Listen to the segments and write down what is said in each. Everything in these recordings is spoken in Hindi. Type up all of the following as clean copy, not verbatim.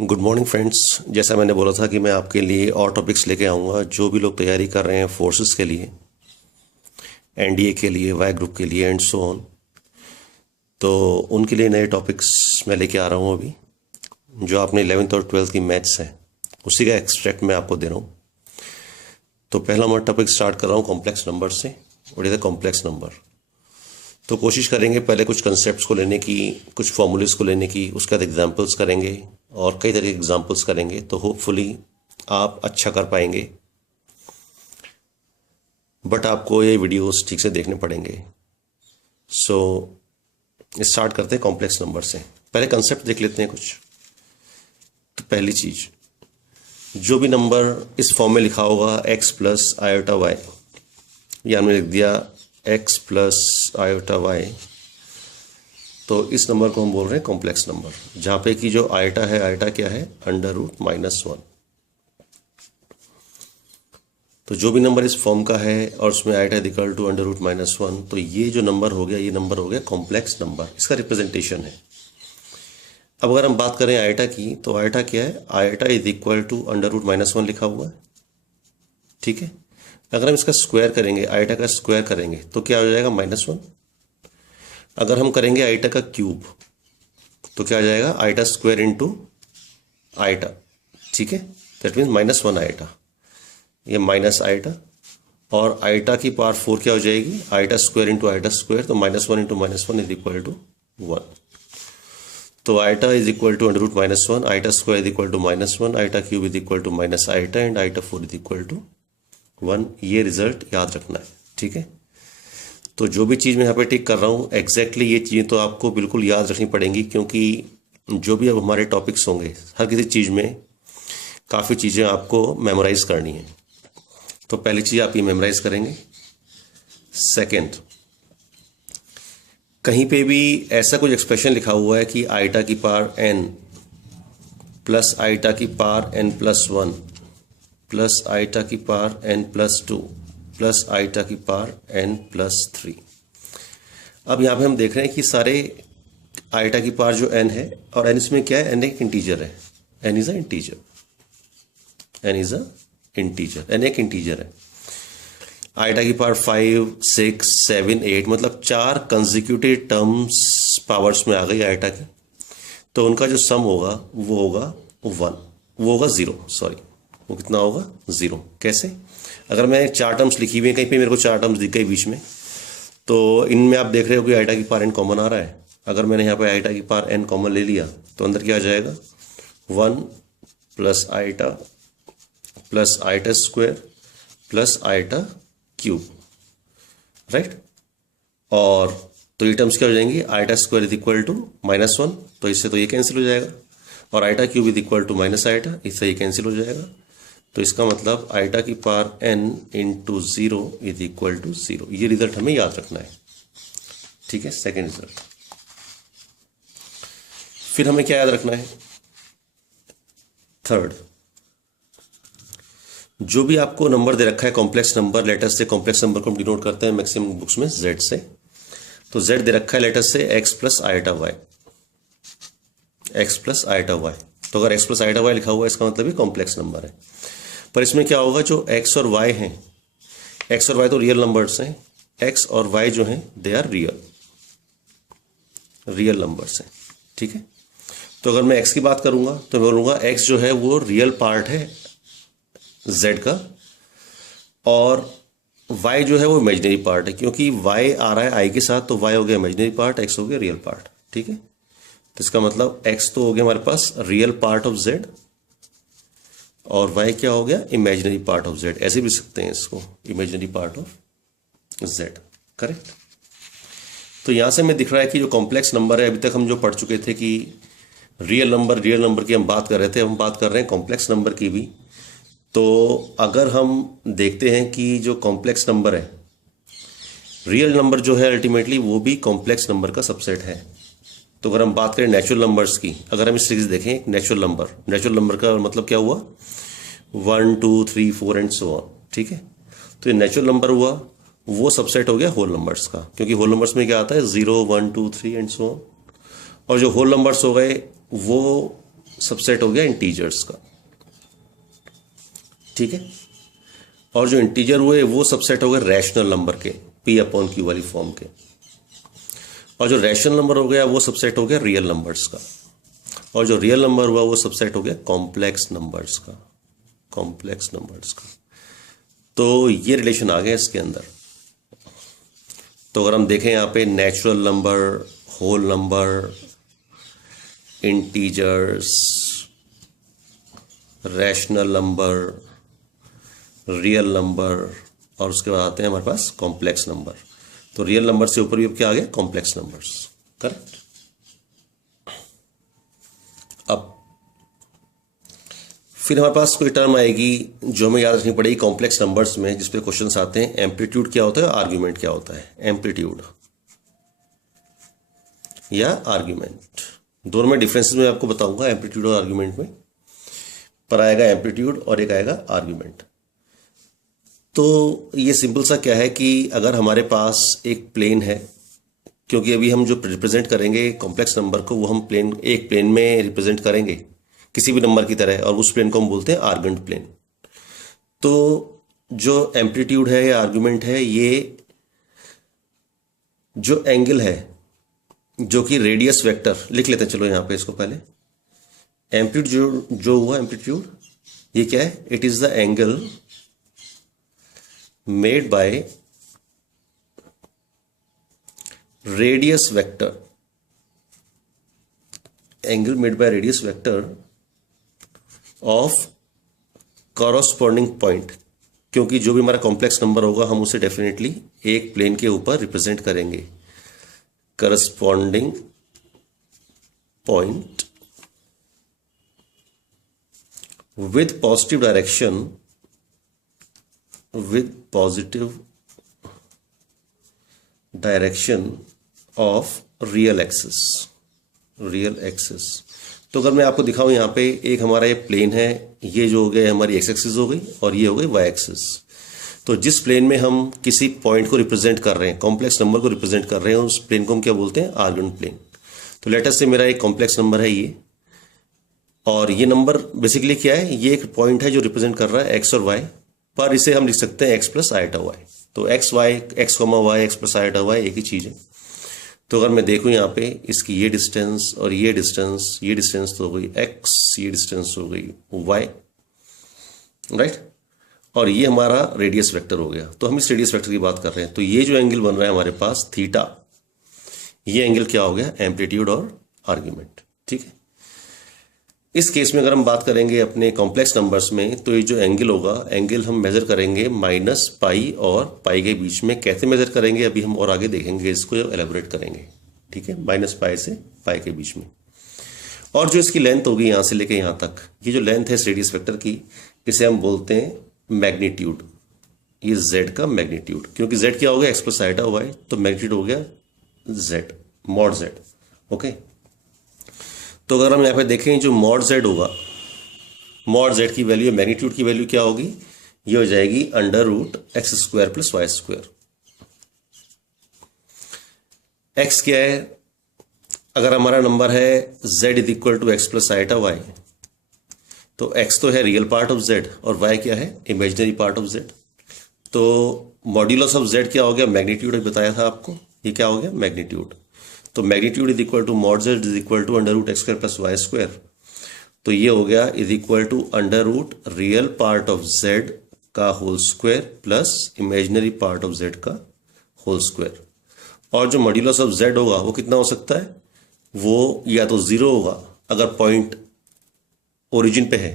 Good morning friends. जैसा मैंने बोला था कि मैं आपके लिए और टॉपिक्स लेके आऊँगा। जो भी लोग तैयारी कर रहे हैं फोर्सेस के लिए, एनडीए के लिए, वाई ग्रुप के लिए एंड सो ऑन, तो उनके लिए नए टॉपिक्स मैं लेके आ रहा हूँ अभी। जो आपने 11th और 12th की मैथ्स है उसी का एक्सट्रैक्ट मैं आपको दे रहा हूँ। तो पहला मैं टॉपिक स्टार्ट कर रहा हूँ कॉम्प्लेक्स नंबर से। What is the complex number. तो कोशिश करेंगे पहले कुछ कंसेप्ट्स को लेने की, कुछ फॉर्मूलेस को लेने की, उसके बाद एग्जाम्पल्स करेंगे और कई तरह के एग्जाम्पल्स करेंगे। तो होपफुली आप अच्छा कर पाएंगे, बट आपको ये वीडियोस ठीक से देखने पड़ेंगे। सो स्टार्ट करते हैं कॉम्प्लेक्स नंबर से। पहले कंसेप्ट देख लेते हैं कुछ। तो पहली चीज, जो भी नंबर इस फॉर्म में लिखा होगा x प्लस आयोटा वाई, या हमने लिख दिया x प्लस आयोटा वाई, तो इस नंबर को हम बोल रहे हैं कॉम्प्लेक्स नंबर, जहां पे कि जो आयोटा है, आयोटा क्या है, √-1। तो जो भी नंबर इस फॉर्म का है और उसमें आयोटा इक्वल टू √-1, तो ये जो नंबर हो गया, ये नंबर हो गया कॉम्प्लेक्स नंबर। इसका रिप्रेजेंटेशन है। अब अगर हम बात करें आयोटा की, तो आयोटा क्या है, आयोटा इज इक्वल टू √-1 लिखा हुआ है, ठीक है। अगर हम इसका स्क्वायर करेंगे, आयोटा का स्क्वायर करेंगे, तो क्या हो जाएगा, -1। अगर हम करेंगे आयोटा का क्यूब, तो क्या आ जाएगा, आयोटा स्क्वायर इंटू आयोटा, ठीक है। दैट मीन्स -1 आयोटा, ये माइनस आयोटा, और आयोटा की पावर 4 क्या हो जाएगी, iota square into iota square, तो -1 इंटू -1 इज इक्वल टू 1। तो iota is equal to √-1, iota square is equal to -1, iota cube is equal to minus iota, and iota 4 is equal to 1। ये रिजल्ट याद रखना है, ठीक है। तो जो भी चीज़ मैं यहाँ पे टिक कर रहा हूँ, एग्जैक्टली ये चीज़ें तो आपको बिल्कुल याद रखनी पड़ेंगी, क्योंकि जो भी अब हमारे टॉपिक्स होंगे, हर किसी चीज़ में काफ़ी चीज़ें आपको मेमोराइज करनी है। तो पहली चीज़ आप ये मेमोराइज करेंगे। सेकंड, कहीं पे भी ऐसा कुछ एक्सप्रेशन लिखा हुआ है कि आयोटा की पावर n प्लस आयोटा की पावर n+1 प्लस आयोटा की पावर n+2 प्लस आयोटा की पावर n+3। अब यहाँ पे हम देख रहे हैं कि सारे आयोटा की पावर जो n है, और n इसमें क्या है, n एक इंटीजर है, n is a integer, n is a integer, n एक इंटीजर है। आयोटा की पावर 5, 6, 7, 8, मतलब 4 कंसेक्यूटिव टर्म्स पावर्स में आ गई आयोटा की, तो उनका जो सम होगा वो होगा 1, वो होगा 0, सॉरी, वो कितना होगा, 0। कैसे, अगर मैं 4 टर्म्स लिखी हुई है, कहीं पे मेरे को 4 टर्म्स दिख गई बीच में, तो इनमें आप देख रहे हो कि आयोटा की पावर n कॉमन आ रहा है। अगर मैंने यहाँ पे आयोटा की पावर n कॉमन ले लिया, तो अंदर क्या आ जाएगा, 1 plus iota plus iota square plus iota cube, right. और तो ये टर्म्स क्या हो जाएंगी, iota square is equal to -1, तो इससे तो ये कैंसिल हो जाएगा, और iota cube is equal to minus iota, इससे ये कैंसिल हो जाएगा। तो इसका मतलब आयोटा की power n into 0 is equal to 0। ये रिजल्ट हमें याद रखना है, ठीक है। सेकेंड रिजल्ट, फिर हमें क्या याद रखना है, थर्ड, जो भी आपको नंबर दे रखा है कॉम्प्लेक्स नंबर, लेटर से कॉम्प्लेक्स नंबर को हम डिनोट करते हैं मैक्सिमम बुक्स में z से। तो z दे रखा है लेटर से x plus iota y, x plus iota y. तो अगर x प्लस आयोटा वाई लिखा हुआ है, इसका मतलब ये कॉम्प्लेक्स नंबर है। पर इसमें क्या होगा, जो x और y हैं, x और y तो रियल नंबर्स हैं, x और y जो हैं दे आर रियल नंबर्स हैं, ठीक है। तो अगर मैं x की बात करूंगा, तो मैं बोलूंगा x जो है वो रियल पार्ट है z का, और y जो है वो इमेजिनरी पार्ट है, क्योंकि y आ रहा है i के साथ, तो y हो गया इमेजिनरी पार्ट, x हो गया रियल पार्ट, ठीक है। तो इसका मतलब x तो हो गया हमारे पास रियल पार्ट ऑफ z, और y क्या हो गया, इमेजिनरी पार्ट ऑफ z। ऐसे भी सकते हैं इसको, imaginary part of z, correct. तो यहां से हमें दिख रहा है कि जो कॉम्प्लेक्स नंबर है, अभी तक हम जो पढ़ चुके थे कि रियल नंबर की हम बात कर रहे थे, हम बात कर रहे हैं कॉम्प्लेक्स नंबर की भी। तो अगर हम देखते हैं कि जो कॉम्प्लेक्स नंबर है, रियल नंबर जो है अल्टीमेटली वो भी कॉम्प्लेक्स नंबर का सबसेट है। तो अगर हम बात करें नेचुरल नंबर्स की, अगर हम इस सीरीज देखें नेचुरल नंबर का मतलब क्या हुआ, 1, 2, 3, 4 एंड सो ऑन, ठीक है। तो ये नेचुरल नंबर हुआ, वो सबसेट हो गया होल नंबर्स का, क्योंकि होल नंबर्स में क्या आता है, 0, 1, 2, 3 एंड सो ऑन। और जो होल नंबर्स हो गए वो सबसेट हो गया इंटीजर्स का, ठीक है। और जो इंटीजर हुए वो सबसेट हो गए रैशनल नंबर के, P/Q वाली फॉर्म के। और जो रैशनल नंबर हो गया वो सबसेट हो गया रियल नंबर्स का। और जो रियल नंबर हुआ वो सबसेट हो गया कॉम्प्लेक्स नंबर्स का, कॉम्प्लेक्स नंबर्स का। तो ये रिलेशन आ गया इसके अंदर। तो अगर हम देखें यहाँ पे natural number, whole number, integers, rational number, real number, और उसके बाद आते हैं हमारे पास कॉम्प्लेक्स नंबर। तो रियल नंबर से ऊपर भी अब क्या आ गया, कॉम्प्लेक्स नंबर्स, करेक्ट। अब फिर हमारे पास कोई टर्म आएगी जो हमें याद रखनी पड़ेगी कॉम्प्लेक्स नंबर्स में, जिस पे क्वेश्चंस आते हैं। एम्पलीट्यूड क्या होता है, आर्ग्यूमेंट क्या होता है। एम्पलीट्यूड या आर्ग्यूमेंट, दोनों में डिफरेंसेस मैं आपको बताऊंगा एम्पलीट्यूड और आर्ग्यूमेंट में। पर आएगा एम्पलीट्यूड और एक आएगा आर्ग्यूमेंट। तो ये सिंपल सा क्या है कि अगर हमारे पास एक प्लेन है, क्योंकि अभी हम जो रिप्रेजेंट करेंगे कॉम्प्लेक्स नंबर को वो हम एक प्लेन में रिप्रेजेंट करेंगे किसी भी नंबर की तरह, और उस प्लेन को हम बोलते हैं आर्गुमेंट प्लेन। तो जो एम्पलीट्यूड है या आर्गुमेंट है, ये जो एंगल है जो कि रेडियस वेक्टर, लिख लेते हैं चलो यहां पे इसको पहले। एम्पलीट्यूड जो हुआ एम्पलीट्यूड, ये क्या है, it is the angle made by radius vector, angle made by radius vector of corresponding point. क्योंकि जो भी हमारा कॉम्प्लेक्स नंबर होगा हम उसे डेफिनेटली एक प्लेन के ऊपर रिप्रेजेंट करेंगे। Corresponding point with positive direction, with positive direction of real axis, real axis. तो अगर मैं आपको दिखाऊं यहाँ पे, एक हमारा ये प्लेन है, ये जो हो गया हमारी एक्स एक्सिस हो गई और ये हो गई वाई एक्सिस। तो जिस प्लेन में हम किसी पॉइंट को रिप्रेजेंट कर रहे हैं, कॉम्प्लेक्स नंबर को रिप्रेजेंट कर रहे हैं, उस प्लेन को हम क्या बोलते हैं, आर्गुमेंट प्लेन। तो लेट अस से मेरा एक कॉम्प्लेक्स नंबर है ये, और ये नंबर बेसिकली क्या है, ये एक पॉइंट है जो रिप्रेजेंट कर रहा है एक्स और वाई, पर इसे हम लिख सकते हैं एक्स प्लस आईटा वाई। तो x y, x comma y, x plus iota y एक ही चीज है। तो अगर मैं देखूं यहाँ पे, इसकी ये डिस्टेंस और ये डिस्टेंस, ये डिस्टेंस तो हो गई एक्स, ये डिस्टेंस हो गई वाई, राइट। और ये हमारा रेडियस वेक्टर हो गया। तो हम इस रेडियस वेक्टर की बात कर रहे हैं। तो ये जो एंगल बन रहा है हमारे पास थीटा, ये एंगल क्या हो गया, एम्पलीट्यूड और आर्ग्यूमेंट, ठीक है। इस केस में अगर हम बात करेंगे अपने कॉम्प्लेक्स नंबर्स में, तो ये जो एंगल होगा, एंगल हम मेजर करेंगे माइनस पाई और पाई के बीच में। कैसे मेजर करेंगे अभी हम और आगे देखेंगे, इसको एलेबोरेट करेंगे, ठीक है। माइनस पाई से पाई के बीच में। और जो इसकी लेंथ होगी यहां से लेके यहां तक, ये जो लेंथ है इस रेडियस वेक्टर की, इसे हम बोलते हैं मैग्नीट्यूड। ये जेड का मैग्नीट्यूड, क्योंकि जेड क्या हो गया, एक्स प्लस आईटा वाई, तो मैग्नीट्यूड हो गया जेड, मॉड जेड, ओके। तो अगर हम यहाँ पे देखें, जो मॉड जेड होगा, मॉड जेड की वैल्यू, मैग्नीट्यूड की वैल्यू क्या होगी, ये हो जाएगी under root x square plus y square. X क्या है, अगर हमारा नंबर है z is equal to x plus iota y, तो x तो है रियल पार्ट ऑफ z और y क्या है, इमेजिनरी पार्ट ऑफ z। तो मॉड्यूलस ऑफ z क्या हो गया, मैग्नीट्यूड बताया था आपको, ये क्या हो गया, मैग्नीट्यूड। तो magnitude is equal to mod z is equal to under root x square plus y square. तो ये हो गया is equal to under root real part of z का whole square plus imaginary part of z का होल स्क्वायर। और जो मॉड्यूलस ऑफ z होगा वो कितना हो सकता है, वो या तो जीरो होगा अगर पॉइंट ओरिजिन पे है,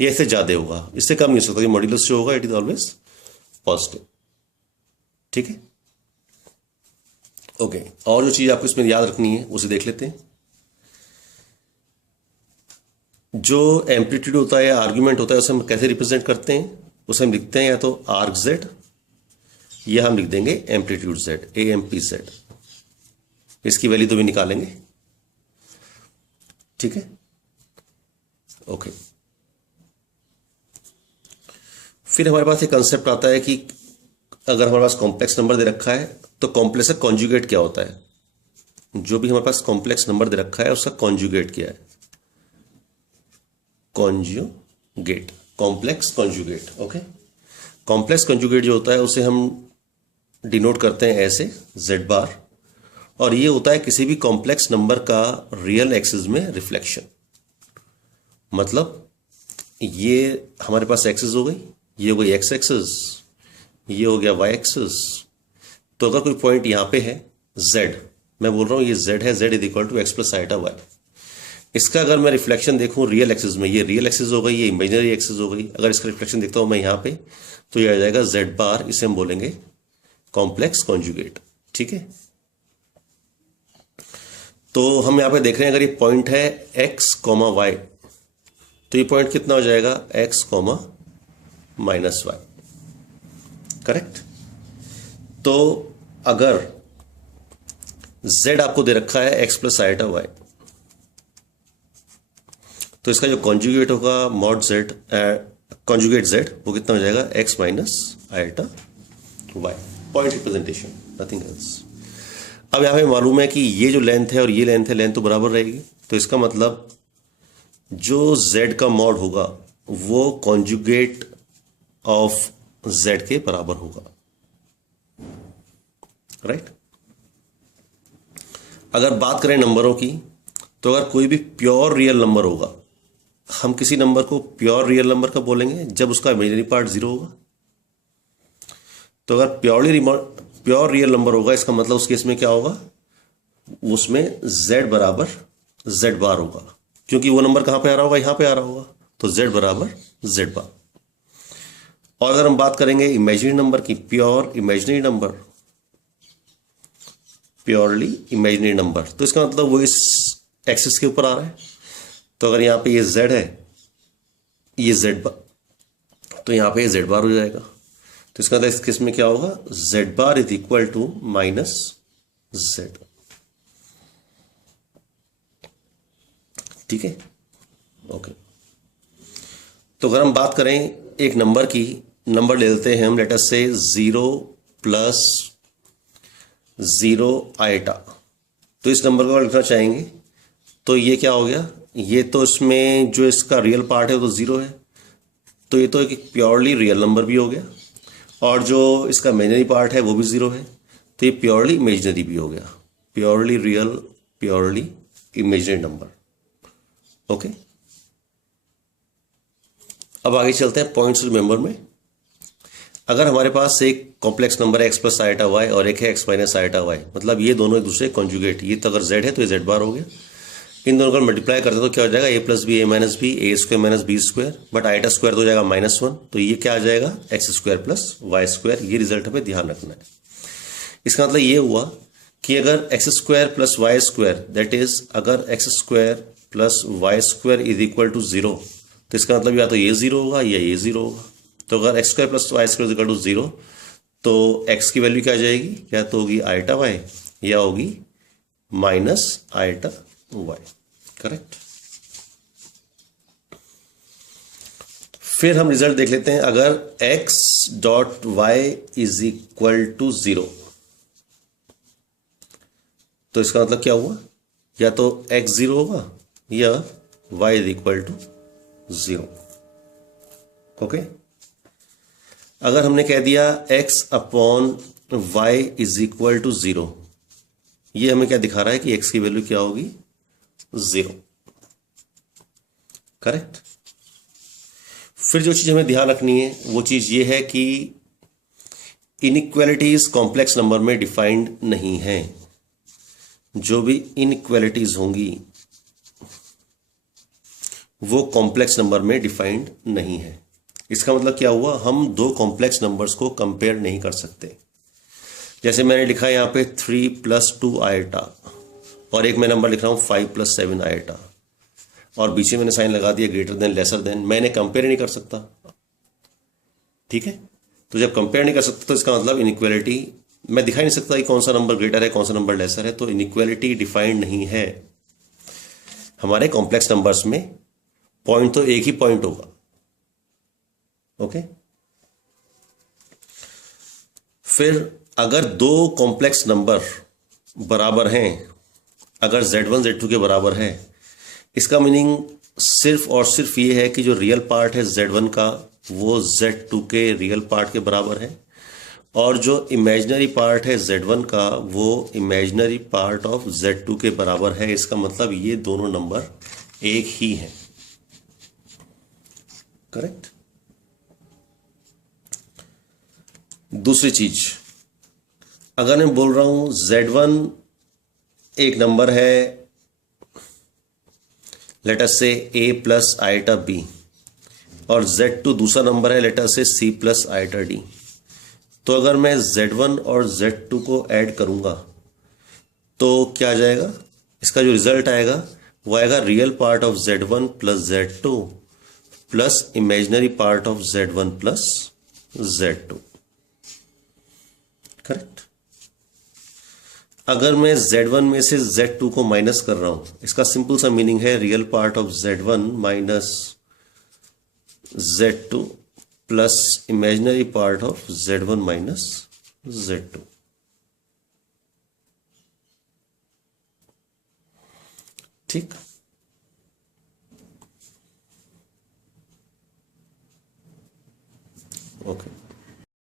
या इससे ज्यादा होगा, इससे कम नहीं हो सकता। मॉड्यूलस जो होगा इट इज ऑलवेज पॉजिटिव, ठीक है, ओके। और जो चीज आपको इसमें याद रखनी है उसे देख लेते हैं। जो एम्पलीट्यूड होता है या आर्ग्यूमेंट होता है उसे हम कैसे रिप्रेजेंट करते हैं, उसे हम लिखते हैं या तो आर्क जेड, या हम लिख देंगे एम्पलीट्यूड जेड, AMP-Z। इसकी वैल्यू तो भी निकालेंगे, ठीक है, ओके। फिर हमारे पास एक कंसेप्ट आता है कि अगर हमारे पास कॉम्प्लेक्स नंबर दे रखा है तो कॉम्प्लेक्स का कॉन्जुगेट क्या होता है। जो भी हमारे पास कॉम्प्लेक्स नंबर दे रखा है उसका कॉन्जुगेट क्या है। Conjugate, complex conjugate. Okay, complex conjugate जो होता है उसे हम डिनोट करते हैं ऐसे जेड बार, और ये होता है किसी भी कॉम्प्लेक्स नंबर का रियल एक्सिस में रिफ्लेक्शन। मतलब ये हमारे पास एक्सिस हो गई, ये हो गई एक्स एक्सिस, ये हो गया वाई एक्सिस। तो अगर कोई पॉइंट यहाँ पे है z, मैं बोल रहा हूँ ये z है, z is equal to x plus iota y. इसका अगर मैं रिफ्लेक्शन देखूँ रियल एक्सिस में, ये रियल एक्सिस हो गई, ये इमेजिनरी एक्सिस हो गई। अगर इसका रिफ्लेक्शन देखता हूँ मैं यहाँ पे, तो ये आ जाएगा z बार, इसे हम बोलेंगे कॉम्प्लेक्स कॉन्जुगेट। ठीक है, तो हम यहाँ पे देख रहे हैं अगर ये पॉइंट है x, y, तो ये पॉइंट कितना हो जाएगा x, माइनस वाई। करेक्ट। तो अगर z आपको दे रखा है x प्लस आइटा वाई, तो इसका जो कॉन्जुगेट होगा मॉड z, कॉन्जुगेट z, वो कितना हो जाएगा x minus iota y. Point representation, nothing else. अब यहाँ पे मालूम है कि ये जो लेंथ है और ये लेंथ है, लेंथ तो बराबर रहेगी, तो इसका मतलब जो z का मॉड होगा वो कॉन्जुगेट ऑफ z के बराबर होगा। राइट। अगर बात करें नंबरों की, तो अगर कोई भी प्योर रियल नंबर होगा, हम किसी नंबर को प्योर रियल नंबर कब बोलेंगे, जब उसका इमेजिनरी पार्ट जीरो होगा। तो अगर प्योर रियल नंबर होगा, इसका मतलब उस केस में क्या होगा, उसमें z बराबर z बार होगा, क्योंकि वो नंबर कहां पे आ रहा होगा, यहां पे आ रहा होगा, तो z बराबर z बार। और अगर हम बात करेंगे इमेजिनरी नंबर की, pure imaginary number, purely imaginary number, तो इसका मतलब वो इस एक्सिस के ऊपर आ रहा है। तो अगर यहां पे ये z है, ये z बार, तो यहां पे ये z बार हो जाएगा। तो इसका मतलब इस केस में क्या होगा, z bar is equal to minus z। ठीक है, ओके। तो अगर हम बात करें एक नंबर की, नंबर ले लेते हैं हम, लेट अस से 0 प्लस 0 आइटा। तो इस नंबर को लिखना चाहेंगे, तो ये क्या हो गया, ये तो इसमें जो इसका रियल पार्ट है वो तो 0 है, तो ये तो एक प्योरली रियल नंबर भी हो गया, और जो इसका इमेजिनरी पार्ट है वो भी 0 है, तो ये प्योरली इमेजिनरी भी हो गया, purely real, purely imaginary number. Okay, अब आगे चलते हैं पॉइंट्स रिमेंबर में। अगर हमारे पास एक कॉम्प्लेक्स नंबर है x प्लस आइटा वाई और एक है x माइनस आइटा वाई, मतलब ये दोनों एक दूसरे कॉन्जुगेट, ये तो अगर z है तो ये z बार हो गया। इन दोनों को मल्टीप्लाई करते हैं तो क्या हो जाएगा, a plus b a minus b, a square minus b square, but iota square तो हो जाएगा -1, तो ये क्या आ जाएगा x square plus y square. ये रिजल्ट हमें ध्यान रखना है। इसका मतलब ये हुआ कि अगर x square plus y square, that is अगर x square plus y square is equal to 0, तो इसका मतलब या तो ये 0 होगा या ये 0 होगा। तो अगर x square plus y square is equal to 0, तो x की वैल्यू क्या आ जाएगी, या तो होगी आइटा वाई या होगी माइनस आइटा वाई। करेक्ट। फिर हम रिजल्ट देख लेते हैं। अगर x dot y is equal to 0, तो इसका मतलब क्या हुआ, या तो x 0 होगा या y is equal to 0। Okay, अगर हमने कह दिया x upon y is equal to 0, ये हमें क्या दिखा रहा है कि x की वैल्यू क्या होगी, 0। करेक्ट। फिर जो चीज हमें ध्यान रखनी है वो चीज ये है कि इनइक्वालिटीज कॉम्प्लेक्स नंबर में डिफाइंड नहीं है। जो भी इनइक्वालिटीज होंगी वो कॉम्प्लेक्स नंबर में डिफाइंड नहीं है। इसका मतलब क्या हुआ, हम दो कॉम्प्लेक्स नंबर्स को कंपेयर नहीं कर सकते। जैसे मैंने लिखा है यहाँ पे 3 प्लस 2 आइटा, और एक मैं नंबर लिख रहा हूँ 5 प्लस 7 आइटा, और बीच में मैंने साइन लगा दिया ग्रेटर देन लेसर देन। मैं इन्हें कंपेयर नहीं कर सकता। ठीक है, तो जब कंपेयर नहीं कर सकता तो इसका मतलब इनइक्वालिटी, मैं दिखा नहीं सकता कि कौन सा नंबर ग्रेटर है कौन सा नंबर लेसर है, तो इनइक्वालिटी डिफाइंड नहीं है। हमारे कॉम्प्लेक्स नंबर्स में पॉइंट तो एक ही पॉइंट होगा। ओके, फिर अगर दो कॉम्प्लेक्स नंबर बराबर हैं, अगर z1 z2 के बराबर है, इसका मीनिंग सिर्फ और सिर्फ ये है कि जो रियल पार्ट है Z1 का वो Z2 के रियल पार्ट के बराबर है, और जो इमेजिनरी पार्ट है Z1 का वो इमेजिनरी पार्ट ऑफ Z2 के बराबर है। इसका मतलब ये दोनों नंबर एक ही हैं। करेक्ट। दूसरी चीज, अगर मैं बोल रहा हूं Z1 एक नंबर है, लेट अस से A प्लस आइटा B, और Z2 दूसरा नंबर है, लेट अस से C प्लस आइटा D, तो अगर मैं Z1 और Z2 को ऐड करूंगा तो क्या आ जाएगा? इसका जो रिजल्ट आएगा वो आएगा real part of Z1 plus Z2 plus imaginary part of Z1 plus Z2। Correct. अगर मैं Z1 में से Z2 को माइनस कर रहा हूं, इसका सिंपल सा मीनिंग है real part of Z1 minus Z2 plus imaginary part of Z1 minus Z2। ठीक। ओके।